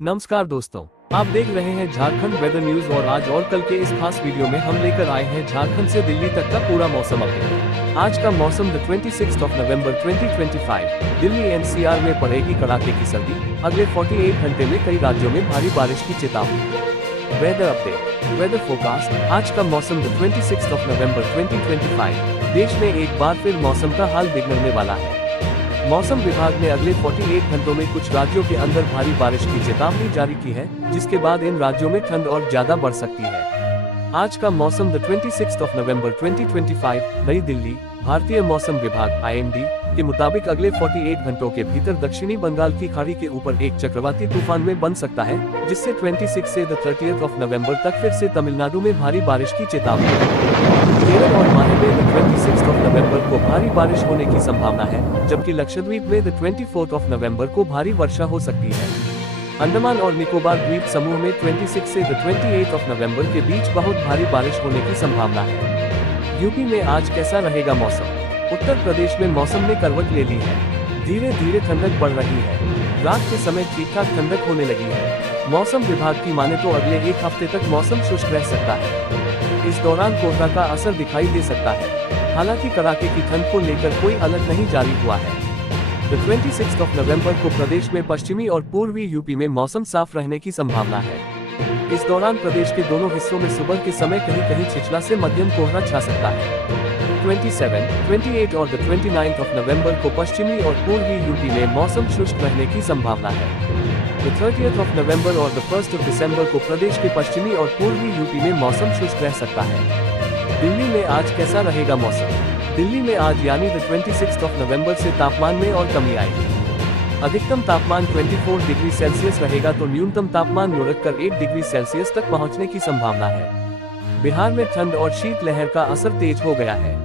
नमस्कार दोस्तों, आप देख रहे हैं झारखंड वेदर न्यूज और आज और कल के इस खास वीडियो में हम लेकर आए हैं झारखंड से दिल्ली तक का पूरा मौसम अपडेट। आज का मौसम 26 नवंबर 2025 दिल्ली एनसीआर में पड़ेगी कड़ाके की सर्दी। अगले 48 घंटे में कई राज्यों में भारी बारिश की चेतावनी। Weather update, weather forecast. आज का मौसम 26 नवंबर 2025 देश में एक बार फिर मौसम का हाल बिगड़ने वाला है। मौसम विभाग ने अगले 48 घंटों में कुछ राज्यों के अंदर भारी बारिश की चेतावनी जारी की है, जिसके बाद इन राज्यों में ठंड और ज्यादा बढ़ सकती है। आज का मौसम 26 नवंबर 2025 नई दिल्ली। भारतीय मौसम विभाग (IMD) के मुताबिक अगले 48 घंटों के भीतर दक्षिणी बंगाल की खाड़ी के ऊपर एक चक्रवाती तूफान में बन सकता है, जिससे 26 से 30 नवंबर तक फिर से तमिलनाडु में भारी बारिश की चेतावनी है। केरल और माहे में 26 नवंबर को भारी बारिश होने की संभावना है, जबकि लक्षद्वीप में 24 नवंबर को भारी वर्षा हो सकती है। अंडमान और निकोबार द्वीप समूह में 26 से 28 नवंबर के बीच बहुत भारी बारिश होने की संभावना है। यूपी में आज कैसा रहेगा मौसम? उत्तर प्रदेश में मौसम ने करवट ले ली है। धीरे धीरे ठंडक बढ़ रही है। रात के समय ठीक ठाक ठंडक होने लगी है। मौसम विभाग की माने तो अगले एक हफ्ते तक मौसम शुष्क रह सकता है। इस दौरान कोहरा का असर दिखाई दे सकता है। हालांकि कड़ाके की ठंड को लेकर कोई अलर्ट नहीं जारी हुआ है। 26 नवंबर को प्रदेश में पश्चिमी और पूर्वी यूपी में मौसम साफ रहने की संभावना है। इस दौरान प्रदेश के दोनों हिस्सों में सुबह के समय कहीं कहीं छिछला से मध्यम कोहरा छा सकता है। 27, 28 और 29 नवंबर को पश्चिमी और पूर्वी यूपी में मौसम शुष्क रहने की संभावना है। 30 नवंबर और 1 दिसंबर को प्रदेश के पश्चिमी और पूर्वी यूपी में मौसम शुष्क रह सकता है। दिल्ली में आज कैसा रहेगा मौसम? दिल्ली में आज यानी 26 नवंबर से तापमान में और कमी आएगी। अधिकतम तापमान 24 डिग्री सेल्सियस रहेगा तो न्यूनतम तापमान लुढ़क कर 1 डिग्री सेल्सियस तक पहुंचने की संभावना है। बिहार में ठंड और शीतलहर का असर तेज हो गया है।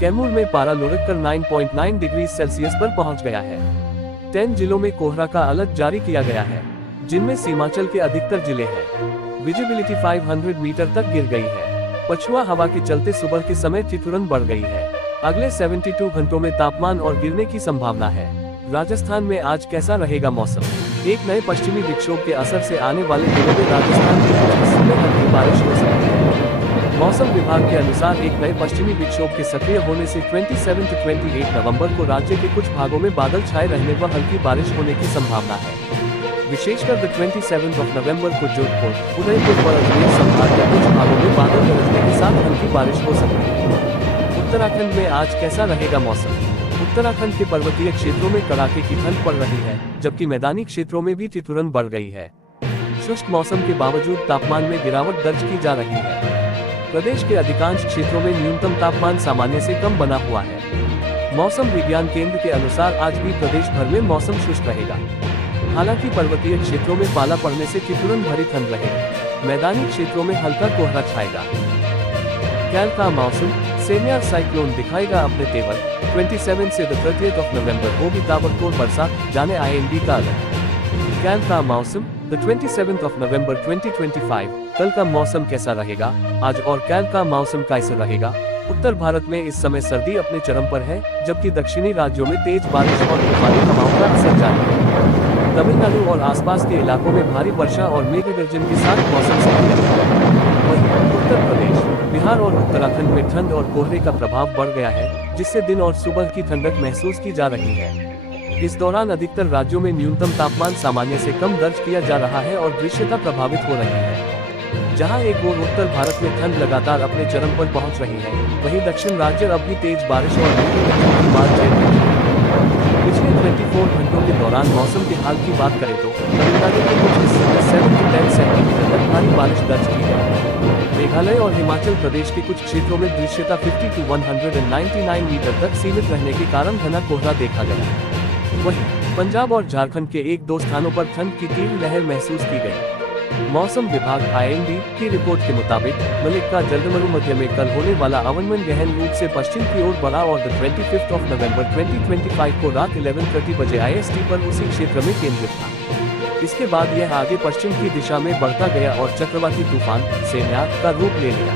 कैमूर में पारा लुढ़क कर 9.9 डिग्री सेल्सियस पर पहुंच गया है। 10 जिलों में कोहरा का अलर्ट जारी किया गया है, जिनमें सीमांचल के अधिकतर जिले हैं। विजिबिलिटी 500 मीटर तक गिर गई है। पछुआ हवा के चलते सुबह के समय ठिठुरन बढ़ गई है। अगले 72 घंटों में तापमान और गिरने की संभावना है। राजस्थान में आज कैसा रहेगा मौसम? एक नए पश्चिमी विक्षोभ के असर से आने वाले दिनों में राजस्थान के कुछ हिस्सों में हल्की बारिश हो सकती है। मौसम विभाग के अनुसार एक नए पश्चिमी विक्षोभ के सक्रिय होने से 27 से 28 नवंबर को राज्य के कुछ भागों में बादल छाए रहने व हल्की बारिश होने की संभावना है। विशेषकर 27 नवंबर को जोधपुर, उदयपुर व अजमेर संभाग के कुछ भागों में बादल गरजने के साथ हल्की बारिश हो सकती है। उत्तराखंड में आज कैसा रहेगा मौसम? उत्तराखंड के पर्वतीय क्षेत्रों में कड़ाके की ठंड पड़ रही है, जबकि मैदानी क्षेत्रों में भी ठिठुरन बढ़ गई है। शुष्क मौसम के बावजूद तापमान में गिरावट दर्ज की जा रही है। प्रदेश के अधिकांश क्षेत्रों में न्यूनतम तापमान सामान्य से कम बना हुआ है। मौसम विज्ञान केंद्र के अनुसार आज भी प्रदेश भर में मौसम शुष्क रहेगा। हालांकि पर्वतीय क्षेत्रों में पाला पड़ने से ठिठुरन भरी ठंड रहेगी। मैदानी क्षेत्रों में हल्का कोहरा छाएगा। कैल का मौसम, सेमियार साइक्लोन दिखाएगा अपने तेवर। 27 से 30 नवंबर होगी ताबड़तोड़ बरसात, जाने IMD का अलर्ट। कैल का मौसम, 27 नवंबर 2025 कल का मौसम कैसा रहेगा? आज और कैल का मौसम कैसा रहेगा? उत्तर भारत में इस समय सर्दी अपने चरम पर है, जबकि दक्षिणी राज्यों में तेज बारिश और तूफानी हवाओं का असर जारी है। तमिलनाडु और आसपास के इलाकों में भारी वर्षा और मेघ गर्जन के साथ मौसम सक्रिय है। वहीं उत्तर प्रदेश, बिहार और उत्तराखंड में ठंड और कोहरे का प्रभाव बढ़ गया है, जिससे दिन और सुबह की ठंडक महसूस की जा रही है। इस दौरान अधिकतर राज्यों में न्यूनतम तापमान सामान्य से कम दर्ज किया जा रहा है और दृश्यता प्रभावित हो रही है। जहां एक ओर उत्तर भारत में ठंड लगातार अपने चरम पर पहुंच रही है, वहीं दक्षिण राज्य अब भी तेज बारिश और पिछले 24 घंटों के दौरान मौसम के हाल की बात करें तो तमिलनाडु के कुछ हिस्सों में 7 से 10 सेंटीमीटर तक भारी बारिश दर्ज की गई। मेघालय और हिमाचल प्रदेश के कुछ क्षेत्रों में दृश्यता 50 से 199 मीटर तक सीमित रहने के कारण घना कोहरा देखा गया। वहीं पंजाब और झारखंड के 1-2 स्थानों पर ठंड की तीव्र लहर महसूस की गई। मौसम विभाग (IMD) की रिपोर्ट के मुताबिक मलिक्का जलदमरु मध्य में कल होने वाला अवनमन गहन रूप से पश्चिम की ओर बढ़ा और 25 नवंबर 2025 को रात 11:30 बजे IST पर उसी क्षेत्र में केंद्रित था। इसके बाद यह आगे पश्चिम की दिशा में बढ़ता गया और चक्रवाती तूफान सेमियार का रूप ले लिया।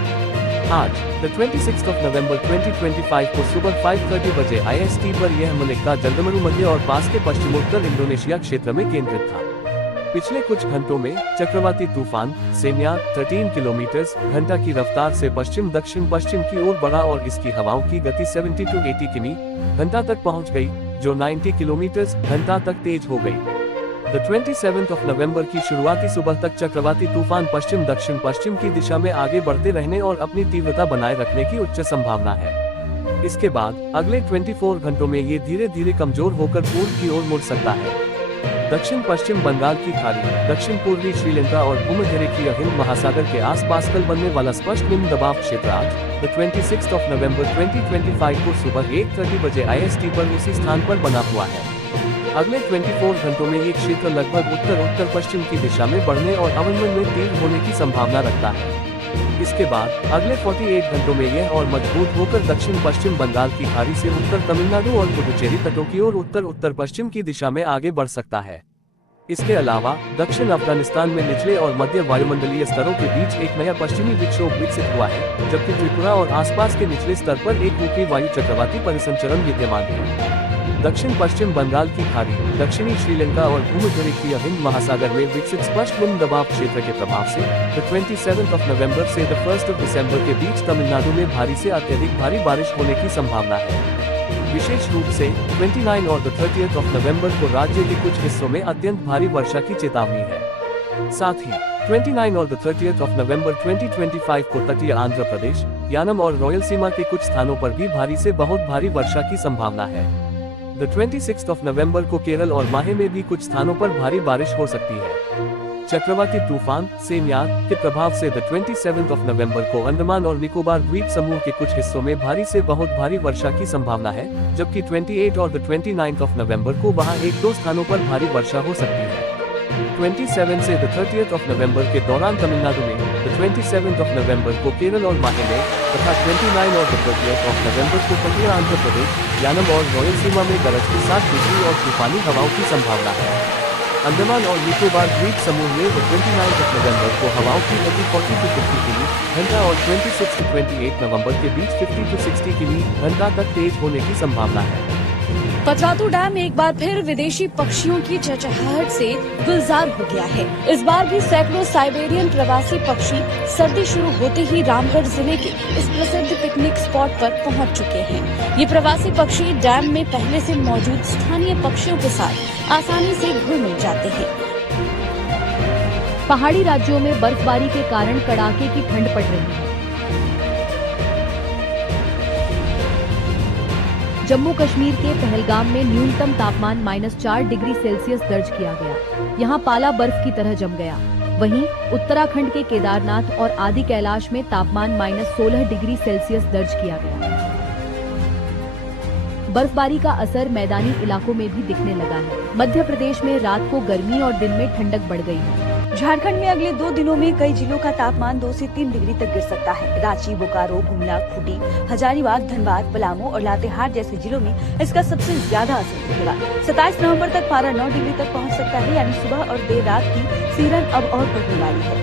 आज 26 नवंबर 2025 को सुबह 5:30 बजे IST पर यह मलिक्का जलदमरु मध्य और पास के पश्चिमोत्तर इंडोनेशिया क्षेत्र में केंद्रित था। पिछले कुछ घंटों में चक्रवाती तूफान सेन्यार 13 किलोमीटर घंटा की रफ्तार से पश्चिम दक्षिण पश्चिम की ओर बढ़ा और इसकी हवाओं की गति 70 to 80 किमी घंटा तक पहुंच गई, जो 90 किलोमीटर घंटा तक तेज हो गई। 27 नवंबर की शुरुआती सुबह तक चक्रवाती तूफान पश्चिम दक्षिण पश्चिम की दिशा में आगे बढ़ते रहने और अपनी तीव्रता बनाए रखने की उच्च संभावना है। इसके बाद अगले 24 घंटों में ये धीरे धीरे कमजोर होकर पूर्व की ओर मुड़ सकता है। दक्षिण पश्चिम बंगाल की खाड़ी, दक्षिण पूर्वी श्रीलंका और भूमध्यरेखीय हिंद महासागर के आसपास कल बनने वाला स्पष्ट निम्न दबाव क्षेत्र आज 26 नवंबर 2025 को सुबह 1:30 बजे IST पर उसी स्थान पर बना हुआ है। अगले 24 घंटों में ये क्षेत्र लगभग उत्तर पश्चिम की दिशा में बढ़ने और अवनमन में तीव्र होने की संभावना रखता है। इसके बाद अगले 48 घंटों में यह और मजबूत होकर दक्षिण पश्चिम बंगाल की खाड़ी से उत्तर तमिलनाडु और पुडुचेरी तटों की ओर उत्तर पश्चिम की दिशा में आगे बढ़ सकता है। इसके अलावा दक्षिण अफगानिस्तान में निचले और मध्य वायुमंडलीय स्तरों के बीच एक नया पश्चिमी विक्षोभ विकसित हुआ है, जबकि त्रिपुरा और आसपास के निचले स्तर पर एक ऊपरी वायु चक्रवाती परिसंचरण विद्यमान है। दक्षिण पश्चिम बंगाल की खाड़ी, दक्षिणी श्रीलंका और भूमध्यरेखीय हिंद महासागर में विकसित स्पष्ट निम्न दबाव क्षेत्र के प्रभाव से 27 नवंबर से 1 दिसंबर के बीच तमिलनाडु में भारी से अत्यधिक भारी बारिश होने की संभावना है। विशेष रूप से 29 और 30 नवंबर को राज्य के कुछ हिस्सों में अत्यंत भारी वर्षा की चेतावनी है। साथ ही 29 और 30 नवंबर 2025 को तटीय आंध्र प्रदेश, यानम और रायलसीमा के कुछ स्थानों पर भी भारी से बहुत भारी वर्षा की संभावना है। 26 नवंबर को केरल और माहे में भी कुछ स्थानों पर भारी बारिश हो सकती है। चक्रवाती तूफान सेन्यार के प्रभाव से 27 नवंबर को अंडमान और निकोबार द्वीप समूह के कुछ हिस्सों में भारी से बहुत भारी वर्षा की संभावना है, जबकि 28 और 29 नवंबर को वहां 1-2 स्थानों पर भारी वर्षा हो सकती है। 27 से 30 नवंबर के दौरान तमिलनाडु में, 27 नवंबर को केरल और माहे में तथा 29 और 30 नवंबर को तटीय आंध्र प्रदेश, यानम और रायलसीमा में गरज के साथ बिजली और तूफानी हवाओं की संभावना है। अंडमान और निकोबार द्वीप समूह में 29 नवंबर को हवाओं की गति 40 to 50 किमी घंटा और 26 to 28 नवंबर के बीच 50 to 60 किमी घंटा तक तेज होने की संभावना है। पतरातू डैम एक बार फिर विदेशी पक्षियों की चहचहाहट से गुलजार हो गया है। इस बार भी सैकड़ों साइबेरियन प्रवासी पक्षी सर्दी शुरू होते ही रामगढ़ जिले के इस प्रसिद्ध पिकनिक स्पॉट पर पहुंच चुके हैं। ये प्रवासी पक्षी डैम में पहले से मौजूद स्थानीय पक्षियों के साथ आसानी से घुल मिल जाते हैं। पहाड़ी राज्यों में बर्फबारी के कारण कड़ाके की ठंड पड़ रही है। जम्मू कश्मीर के पहलगाम में न्यूनतम तापमान -4 डिग्री सेल्सियस दर्ज किया गया। यहाँ पाला बर्फ की तरह जम गया। वहीं उत्तराखंड के केदारनाथ और आदि कैलाश में तापमान -16 डिग्री सेल्सियस दर्ज किया गया। बर्फबारी का असर मैदानी इलाकों में भी दिखने लगा है। मध्य प्रदेश में रात को गर्मी और दिन में ठंडक बढ़ गई है। झारखंड में अगले 2 दिनों में कई जिलों का तापमान 2 से 3 डिग्री तक गिर सकता है। रांची, बोकारो, गुमला, खूंटी, हजारीबाग, धनबाद, पलामू और लातेहार जैसे जिलों में इसका सबसे ज्यादा असर दिखेगा। 27 नवंबर तक पारा 9 डिग्री तक पहुंच सकता है, यानी सुबह और देर रात की सिहरन अब और बढ़ने वाली है।